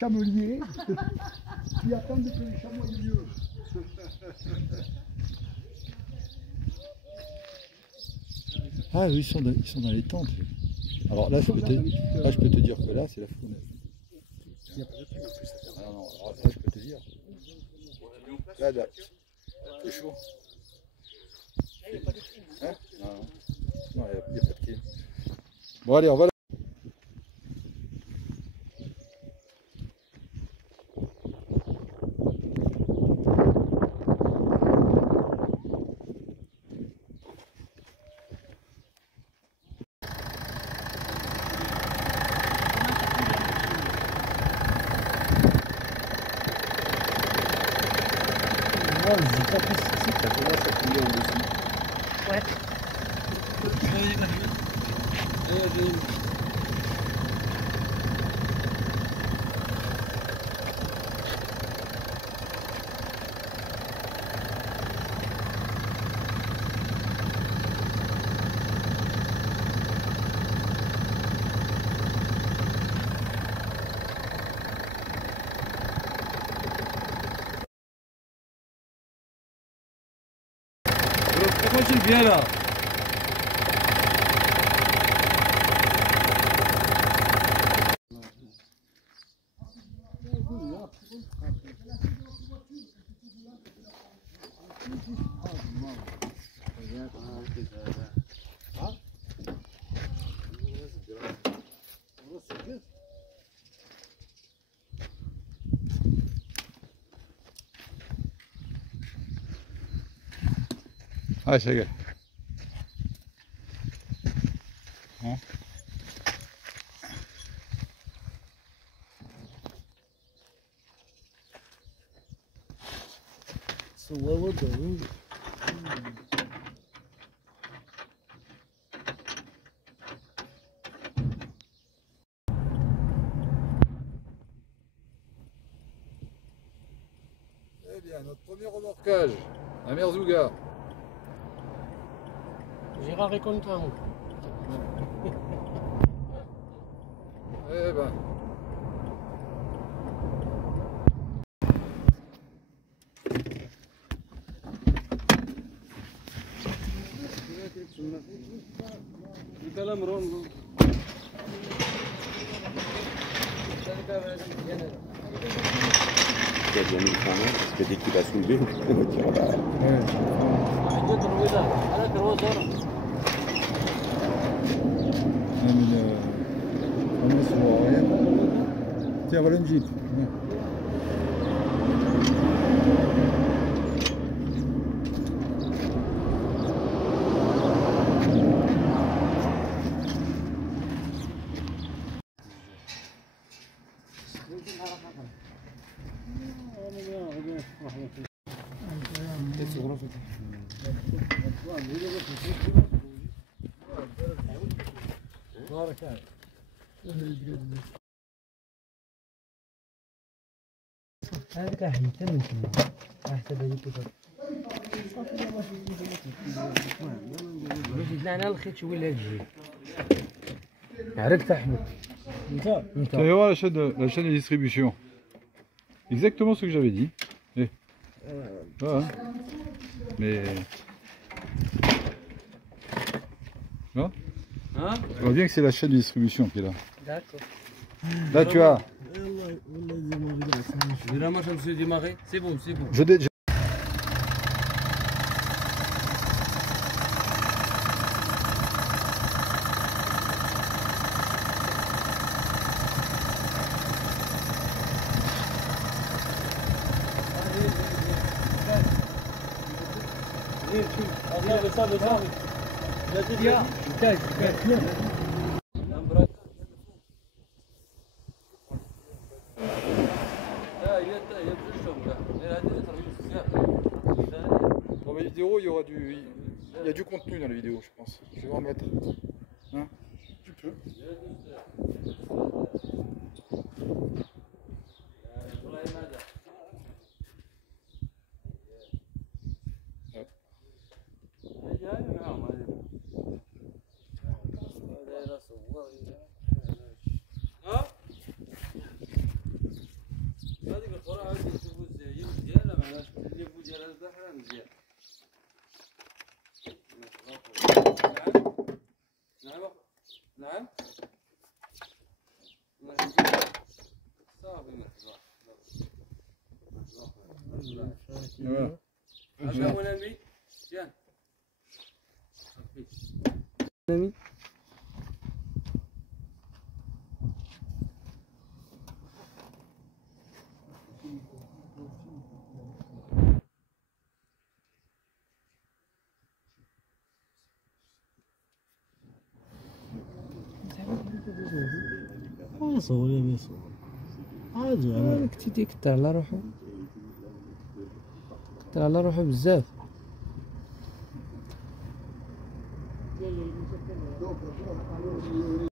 Camelier qui attendent que les chameaux aillent mieux. Ah oui, ils sont dans les tentes. Alors là, je peux te dire que là, c'est la fournaise. Ah non, alors là, je peux te dire. Là, c'est chaud. Il n'y a pas de clim. Hein? Non, il n'y a pas de clim. Bon, allez, on va là. Ouais. Moi j'aime bien là. Ah, c'est hein? Eh bien, notre premier remorquage à Merzouga. Gérard est content. Eh ben. Il y a bien mis le frein main, parce que dès qu'il va soulever, on va dire bah. Tiens, voilà une Jeep. هذا كاحل تمن كنا احسب هذيك كثر زدنا انا الخيط ولا تجي عرفت احمد انت Tu vas voir la chaîne de distribution. Exactement ce que j'avais dit. Eh. Voilà. Mais. Là, Hein? on voit bien que c'est la chaîne de distribution qui est là. d'accord Là, tu as. Vraiment, je me suis démarré. C'est bon, c'est bon. Dans la vidéo, il y a du contenu dans la vidéo, je pense. Je vais en mettre. Hein? Tu peux. هذيك القرى عندي نشوفوا الزايد مزيانة معناها اللي بو ديال البحر مزيان. نعم نعم نعم صافي مرحبا. هذا هو نامي مزيان. نامي يصور يبي يصور عادي يعني كنتي كتر على روحو كتر على روحو بزاف. Dobro,